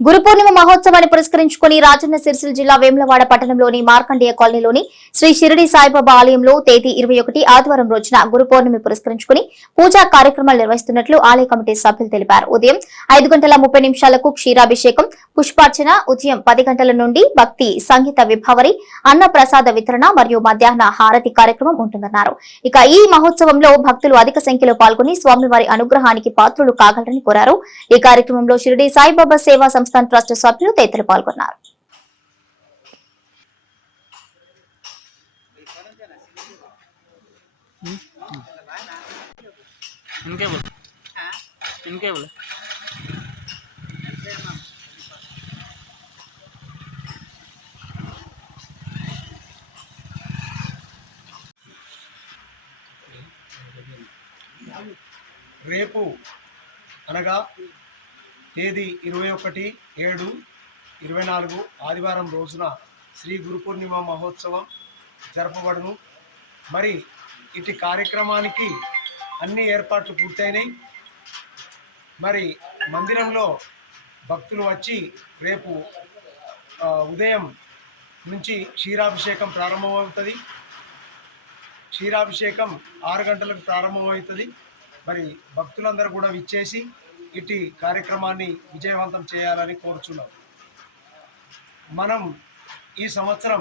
గురు పూర్ణిమ మహోత్సవాన్ని పురస్కరించుకుని రాజన్న సిరిసిల్ల జిల్లా వేములవాడ పట్టణంలోని మార్కండేయ కాలనీలోని శ్రీ షిరిడి సాయిబాబా ఆలయంలో తేదీ ఇరవై ఒకటి ఆదివారం రోజున గురు పూర్ణిమ పురస్కరించుకుని పూజా కార్యక్రమాలు నిర్వహిస్తున్నట్లు ఆలయ కమిటీ సభ్యులు తెలిపారు. ఉదయం ఐదు గంటల ముప్పై నిమిషాలకు క్షీరాభిషేకం పుష్పార్చన ఉదయం పది గంటల నుండి భక్తి సంగీత విభావరి అన్న ప్రసాద వితరణ మరియు మధ్యాహ్న హారతి కార్యక్రమం ఉంటుందన్నారు. ఇక ఈ మహోత్సవంలో భక్తులు అధిక సంఖ్యలో పాల్గొని స్వామివారి అనుగ్రహానికి పాత్రులు కాగలరని కోరారు. ఈ కార్యక్రమంలో షిరిడి సాయిబాబా సేవా సంస్థాన్ ట్రస్ట్ సభ్యులు తదితరులు పాల్గొన్నారు. ఇన్కే బోల్ రేపు అనగా తేదీ ఇరవై ఒకటి ఏడు ఇరవై నాలుగు ఆదివారం రోజున శ్రీ గురు పూర్ణిమ మహోత్సవం జరపబడును. మరి ఇటు కార్యక్రమానికి అన్ని ఏర్పాట్లు పూర్తయినాయి. మరి మందిరంలో భక్తులు వచ్చి రేపు ఉదయం నుంచి క్షీరాభిషేకం ప్రారంభమవుతుంది. క్షీరాభిషేకం ఆరు గంటలకు ప్రారంభమవుతుంది. మరి భక్తులందరూ కూడా విచ్చేసి ఇటు కార్యక్రమాన్ని విజయవంతం చేయాలని కోరుచున్నాం. మనం ఈ సంవత్సరం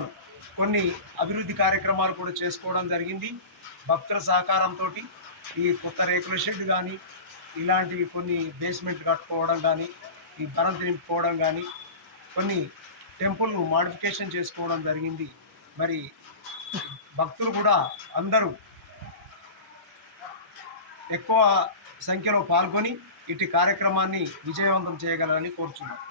కొన్ని అభివృద్ధి కార్యక్రమాలు కూడా చేసుకోవడం జరిగింది. భక్తుల సహకారంతో ఈ కొత్త రేకుల షెడ్ కానీ ఇలాంటివి కొన్ని బేస్మెంట్ కట్టుకోవడం కానీ ఈ బరం నింపుకోవడం కానీ కొన్ని టెంపుల్ను మాడిఫికేషన్ చేసుకోవడం జరిగింది. మరి భక్తులు కూడా అందరూ ఎక్కువ సంఖ్యలో పాల్గొని ఇటు కార్యక్రమాన్ని విజయవంతం చేయగలరని కోరుచున్నారు